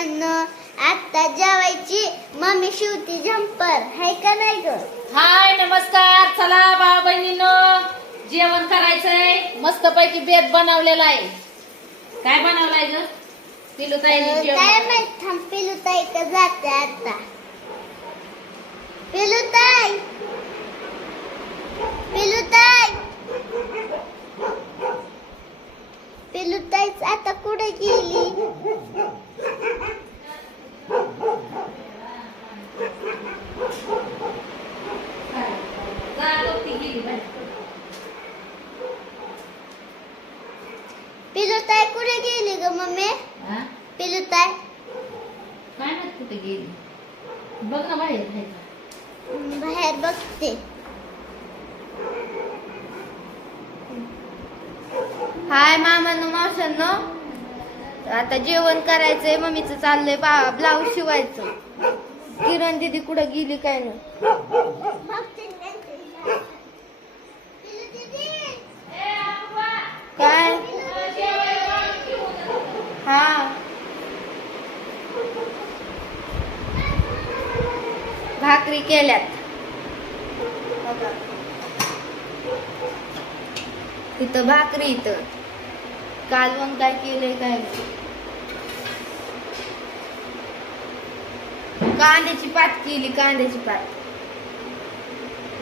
मावशांनो आता जेवायची. Mummy शिवती jumper. हाय का नाही ग? हाय नमस्कार. चला भाऊ बहिणींनो जेवण करायचंय. मस्त पैकी बेत बनवलेला आहे. काय बनवलाय ग? पिलू ताई काय माहीत थांब पिलुताई का जाते आता. पिलुताई पिलुताई पिलुताईच आता कुठे गेली जा गं, ती गेली बाहेर. पिलुताई कुठे गेली ग मम्मी हा? पिलुताई. काय माहीत कुठे गेली? बघ ना बाहेर आहे का? बाहेर बघते. हाय मामांनो मावशांनो आता जेवण करायचंय मम्मीचं चाललंय बा ब्लाऊज शिवायचं. किरण दिदी कुठं गेली काय नाही हा भाकरी केल्यात. तिथं इथं भाकरी इथं. कालवण काय केलंय काय कांद्याची पात केली कांद्याची पात.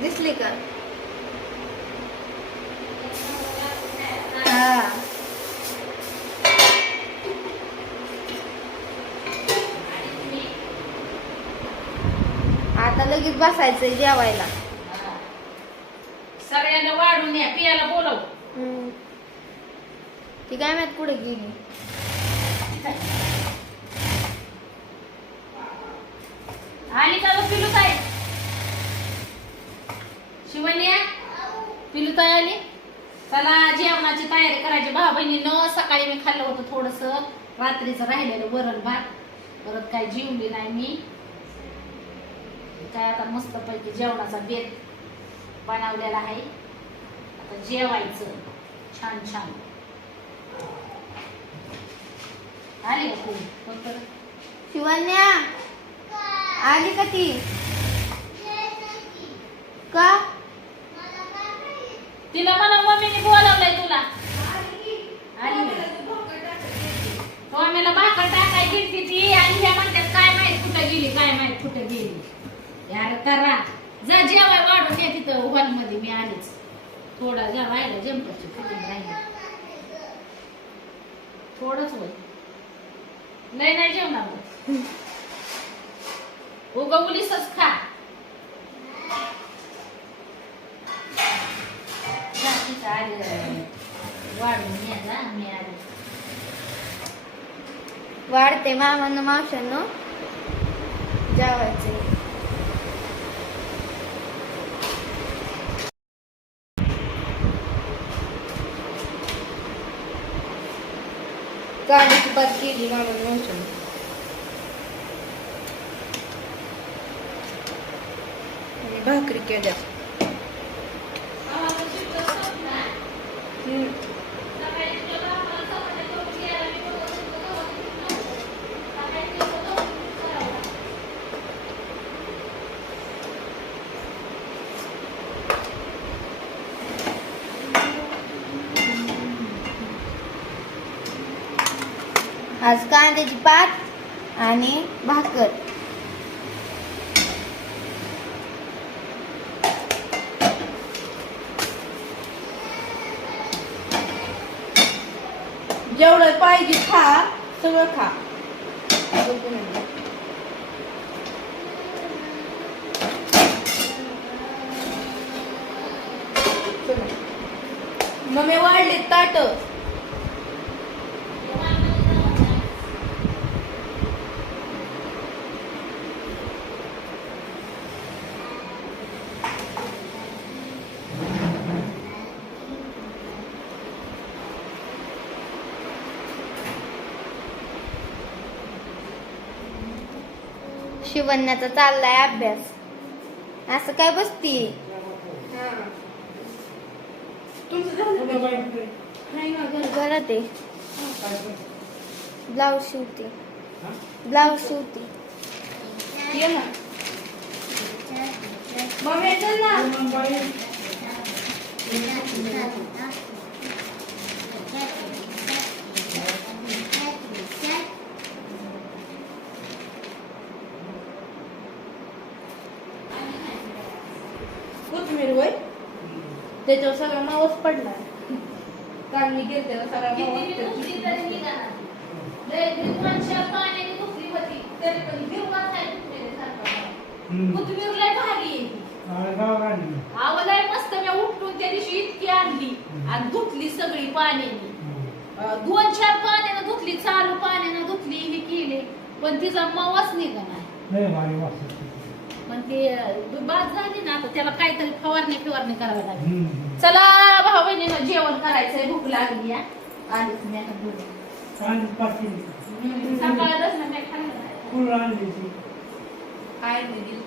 दिसली का? बसायचंय जेवायला. सगळ्यांना वाढून या पियाला बोलव. हम्म. ती काय माहीत कुठे गेली. आली का गं पिलू ताई. शिवण्या पिलू ताई आली? चला जेवणाची तयारी करायची. भाऊ बहिणीनं सकाळी मी खाल्लं होतं थोडस. रात्रीचं राहिलेलं वरण भात. परत काय जेवली नाही मी. काय आता मस्त पैकी जेवणाचा बेत बनवलेला आहे. आता जेवायचं. छान छान. आली का? शिवन्या आली का ती? का? तिला म्हणा मम्मीने बोलावलंय तुला. आली. मम्मीला भाकर टाकाय गेली ती आणि ह्या म्हणतात काय माहीत कुठं गेली काय माहीत कुठं गेली. यार करा. जा जेवाय वाढून ये तिथं हॉलमध्ये मी आलीच. थोडा जा राहिला जंपरची फिटिंग थोडंच होय नाही नाही जेवणार उगा खा. तिथं वाढून या जा मी आली. वाढते मामांना मावशांनो जेवायचे. कांद्याची पात केली मामांना मावशांनो आणि भाकरी केल्या. आज कांद्याची पात आणि भाकर. जेवढं पाहिजे खा सगळं खा. मग वाढले ताट. शिवण्याचा चाललाय अभ्यास. असं काय बसती? घरात. आहे. ब्लाऊज शिवते. ब्लाऊज शिवते. ये ना मम्मी चल ना कोथमीर वय त्याच्यावर सगळा मावस पडला काल मी गेले तेव्हा सगळा किती मावस बी पडला. धुतली तरी निघाणार. लय भिरकांच्या पाण्याने धुतली होती, तरी पण भिरकां काय धुतलेल्यासारखं. कोथिंबीर लय भारी आहे ती. अहो, लय मस्त मी उठून त्या दिवशी इतकी आणली. आणि धुतली सगळी पाण्याने. दोन चार पाण्यानं धुतली चालू पाण्यानं धुतली हे केले. पण तिचा मावाच निघाला. पण ते बाद झाली ना आता त्याला काहीतरी फवारणी फिवारणी करावी लागेल. चला भाऊ बहिणीनं जेवण करायचंय भूक लागली आता बोला. सकाळच ना काय खाल्लं. काय ते गेली.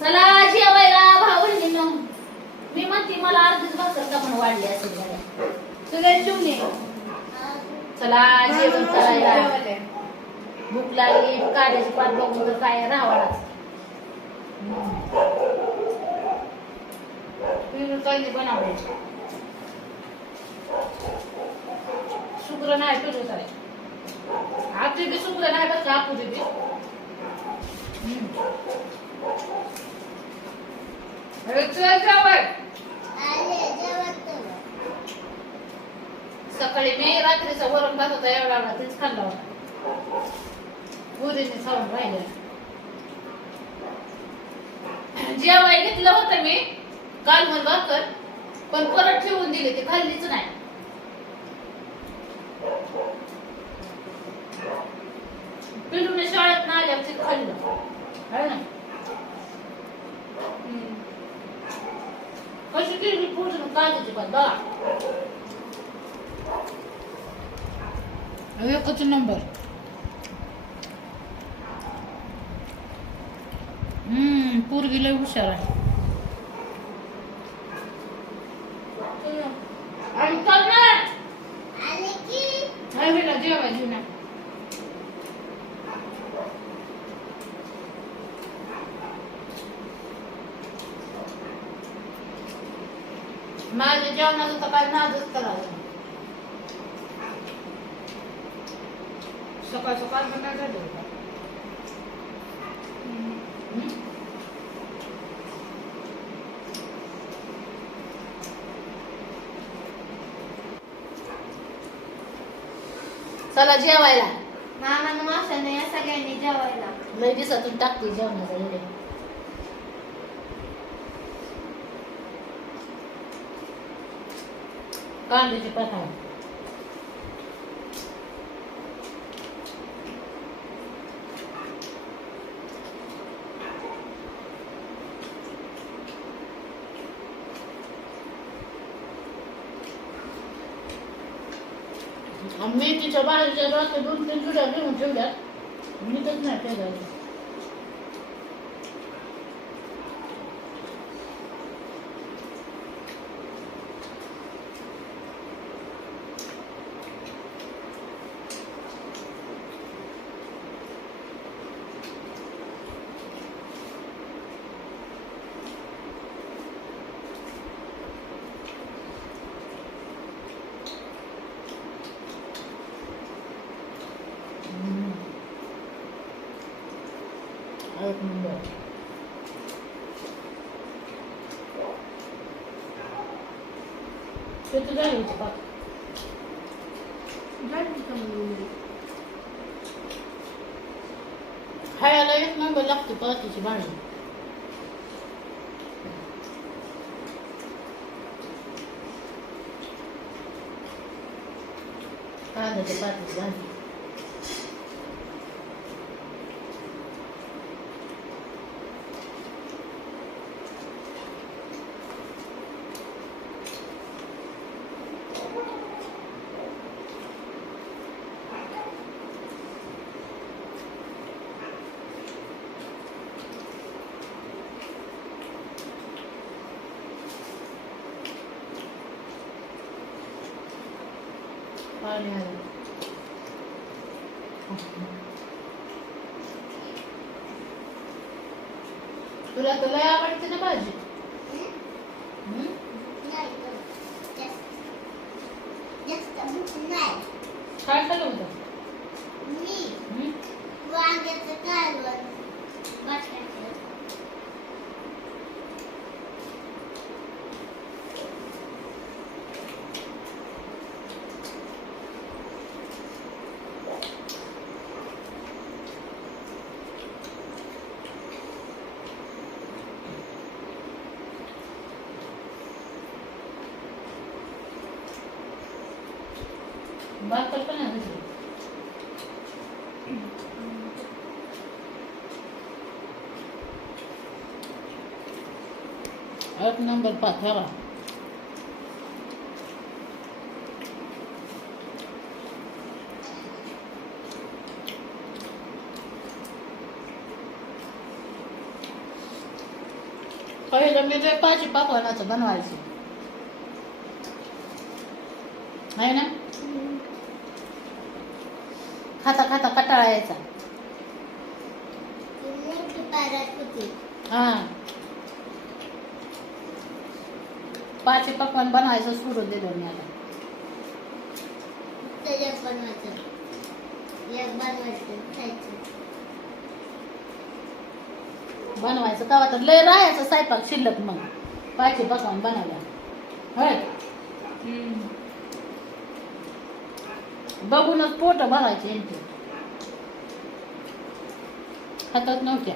चला जेवायला भाऊ बहिणीनं. मी म्हणते मला अर्धीच भाकर का म्हणून वाढली असेल. सगळे चिमणे चला जेवण करायला. भूक लागली काढायची पाठ बघून तर काय राहावाच. कधी बनवायची शुक्र नाही तुझं काय आपली बी शुक्र नाही बस का आपली चल जेवाय. सकाळी मी रात्रीचा वरण भात होता एवढा एवढा तेच खाल्ला होता. पुरीने खाऊन जेवाय घेतलं होतं मी काल मग भाकर पण परत ठेवून दिली ती खाल्लीच नाही. पिलूने शाळेत ना आल्यावर ते खाल्लं. आहे ना? हम्म. कशी केली पूर्ण काळजीची पण बघा एकच नंबर हम्म पोरगी लय हुशार आहे आणि चल ना जेवा माझ्या जेवणाचं तर काय नाजच करायचं सकाळ सकाळ काय झालं? चला जेवायला. मामानं मावशानं या सगळ्यांनी जेवायला. लय दिवसातून टाकते जेवणाचा इकडे कांद्याची मेथीच्या भाजीच्या रात्री दोन तीन जुड्या घेऊन ठेवल्या मीठच नाही ठेवायचं एक नंबर किती झाली होती पाक खायला एक नंबर लागते पातीची भाजी कांद्याची पातीची भाजी पाणी आलं तुला तर लय आवडते ना भाजी. काय खाल्लं होतं मी? वांग्याचं कालवण. बटाटे भाकर पण आहे दुसरी. एक नंबर पाच हवा पहिलं मी ते पाची पाकवानाचं बनवायचं आहे ना खाता खाता कटाळा यायचा. हा. पाची पकवान बनवायचं सोडून दिलं मी आता. बनवायचं. एक बनवायचं खायचं. बनवायचं तेव्हा तर. लय राहायचं स्वयंपाक शिल्लक मग. पाची पकवान बनवल्या. होय? बघूनच पोट भरायचे. हातात नव्हत्या.